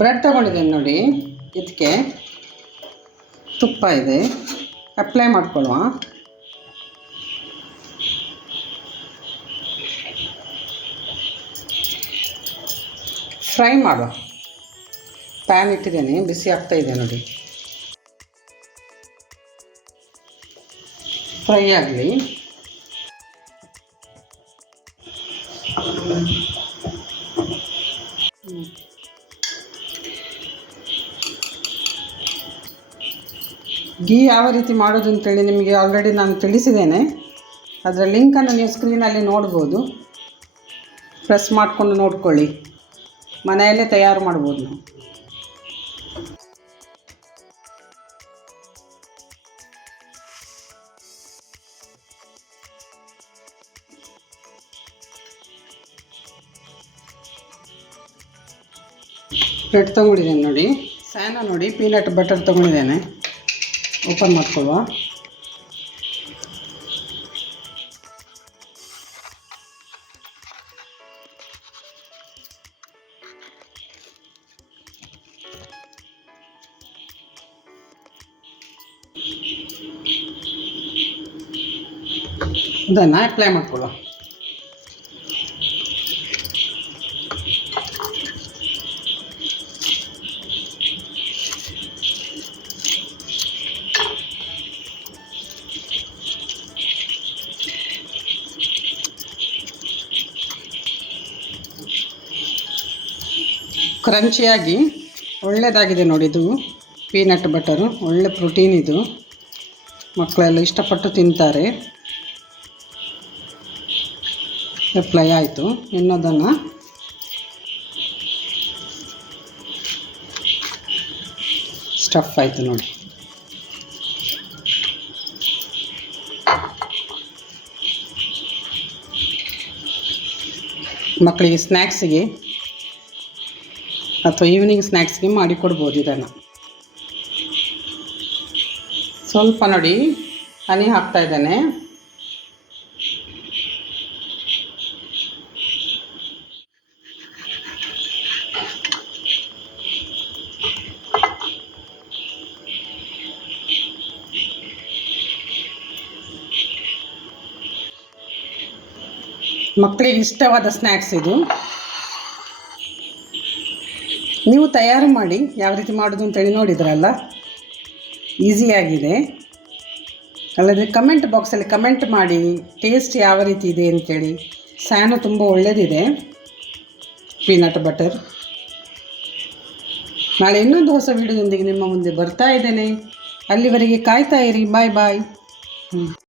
Bread ತಗೊಂಡಿದ್ದೇನೆ ನೋಡಿ. ಇದಕ್ಕೆ ತುಪ್ಪ ಇದೆ, ಅಪ್ಲೈ ಮಾಡ್ಕೊಳ್ಳುವ. ಫ್ರೈ ಮಾಡುವ. ಪ್ಯಾನ್ ಇಟ್ಟಿದ್ದೇನೆ, ಬಿಸಿ ಆಗ್ತಾ ಇದೆ ನೋಡಿ. ಫ್ರೈ ಆಗಲಿ. ಗೀ ಯಾವ ರೀತಿ ಮಾಡೋದು ಅಂತೇಳಿ ನಿಮಗೆ ಆಲ್ರೆಡಿ ನಾನು ತಿಳಿಸಿದ್ದೇನೆ. ಅದರ ಲಿಂಕನ್ನು ನೀವು ಸ್ಕ್ರೀನಲ್ಲಿ ನೋಡ್ಬೋದು. ಪ್ರೆಸ್ ಮಾಡಿಕೊಂಡು ನೋಡ್ಕೊಳ್ಳಿ. ಮನೆಯಲ್ಲೇ ತಯಾರು ಮಾಡ್ಬೋದು ನಾವು. ಬ್ರೆಡ್ ತೊಗೊಂಡಿದ್ದೇನೆ ನೋಡಿ. ಸ್ಯಾನ ನೋಡಿ, ಪೀನಟ್ ಬಟರ್ ತೊಗೊಂಡಿದ್ದೇನೆ. ಓಪನ್ ಮಾಡ್ಕೊಳ್ಳುವ. ಇದನ್ನು ಅಪ್ಲೈ ಮಾಡ್ಕೊಳ್ಳುವ. ಕ್ರಂಚಿಯಾಗಿ ಒಳ್ಳೆಯದಾಗಿದೆ ನೋಡಿ. ಇದು ಪೀನಟ್ ಬಟರು ಒಳ್ಳೆ ಪ್ರೋಟೀನ್. ಇದು ಮಕ್ಕಳೆಲ್ಲ ಇಷ್ಟಪಟ್ಟು ತಿಂತಾರೆ. ಅಪ್ಲೈ ಆಯಿತು. ಇನ್ನೊಂದನ್ನು ಸ್ಟಫ್ ಆಯಿತು ನೋಡಿ. ಮಕ್ಕಳಿಗೆ ಸ್ನ್ಯಾಕ್ಸಿಗೆ ಅಥವಾ ಈವ್ನಿಂಗ್ ಸ್ನ್ಯಾಕ್ಸ್ಗೆ ಮಾಡಿಕೊಡ್ಬೋದು. ಇದನ್ನು ಸ್ವಲ್ಪ ನೋಡಿ ಹನಿ ಹಾಕ್ತಾ ಇದ್ದೇನೆ. ಮಕ್ಕಳಿಗೆ ಇಷ್ಟವಾದ ಸ್ನ್ಯಾಕ್ಸ್ ಇದು. ನೀವು ತಯಾರು ಮಾಡಿ ಯಾವ ರೀತಿ ಮಾಡೋದು ಅಂತೇಳಿ ನೋಡಿದ್ರಲ್ಲ, ಈಸಿಯಾಗಿದೆ. ಅಲ್ಲದೆ ಕಮೆಂಟ್ ಬಾಕ್ಸಲ್ಲಿ ಕಮೆಂಟ್ ಮಾಡಿ ಟೇಸ್ಟ್ ಯಾವ ರೀತಿ ಇದೆ ಅಂತೇಳಿ. ಸ್ಯಾನು ತುಂಬ ಒಳ್ಳೆಯದಿದೆ, ಪೀನಟ್ ಬಟರ್. ನಾಳೆ ಇನ್ನೊಂದು ಹೊಸ ವಿಡಿಯೋದೊಂದಿಗೆ ನಿಮ್ಮ ಮುಂದೆ ಬರ್ತಾ ಇದ್ದೇನೆ. ಅಲ್ಲಿವರೆಗೆ ಕಾಯ್ತಾ ಇರಿ. ಬಾಯ್ ಬಾಯ್.